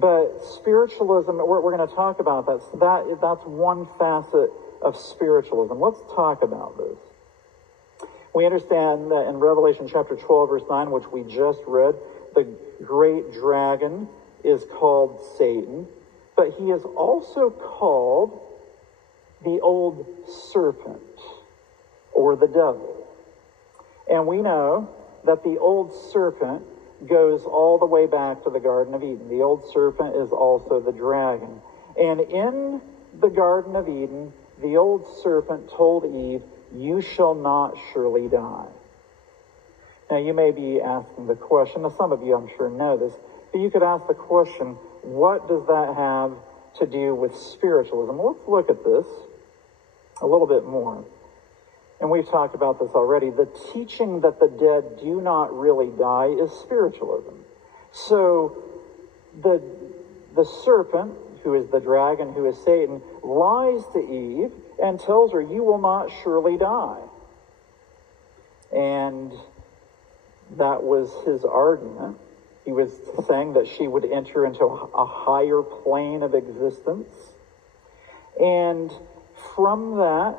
But spiritualism, we're going to talk about that. So that's one facet of spiritualism. Let's talk about this. We understand that in Revelation chapter 12, verse 9, which we just read, the great dragon is called Satan, but he is also called the old serpent, or the devil. And we know that the old serpent goes all the way back to the Garden of Eden. The old serpent is also the dragon. And in the Garden of Eden, the old serpent told Eve, "You shall not surely die." Now, you may be asking the question, now some of you I'm sure know this, but you could ask the question, what does that have to do with spiritualism? Well, let's look at this a little bit more. And we've talked about this already. The teaching that the dead do not really die is spiritualism. So the serpent, who is the dragon, who is Satan, lies to Eve and tells her, "You will not surely die." And that was his argument. He was saying that she would enter into a higher plane of existence. And from that,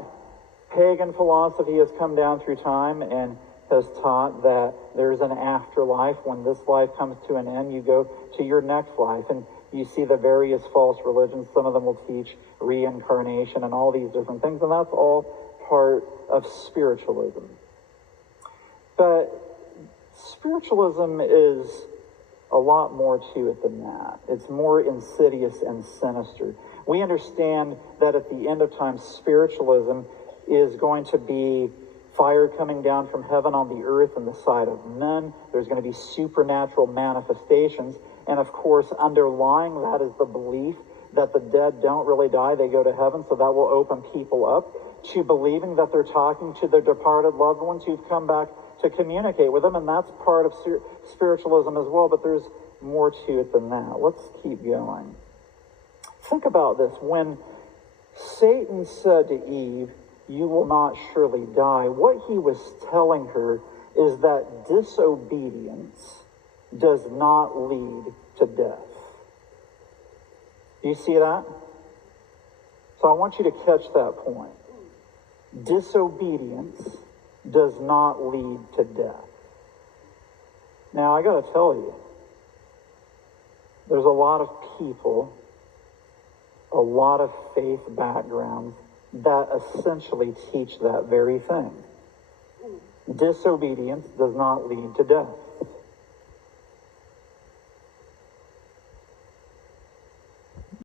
pagan philosophy has come down through time and has taught that there's an afterlife. When this life comes to an end, you go to your next life. And you see the various false religions. Some of them will teach reincarnation and all these different things. And that's all part of spiritualism. But spiritualism is a lot more to it than that. It's more insidious and sinister. We understand that at the end of time, spiritualism is going to be fire coming down from heaven on the earth in the sight of men. There's going to be supernatural manifestations. And of course, underlying that is the belief that the dead don't really die. They go to heaven. So that will open people up to believing that they're talking to their departed loved ones who've come back to communicate with them. And that's part of spiritualism as well. But there's more to it than that. Let's keep going. Think about this. When Satan said to Eve, "You will not surely die," what he was telling her is that disobedience does not lead to death. Do you see that? So I want you to catch that point. Disobedience does not lead to death. Now, I got to tell you, there's a lot of people, a lot of faith backgrounds that essentially teach that very thing. Disobedience does not lead to death.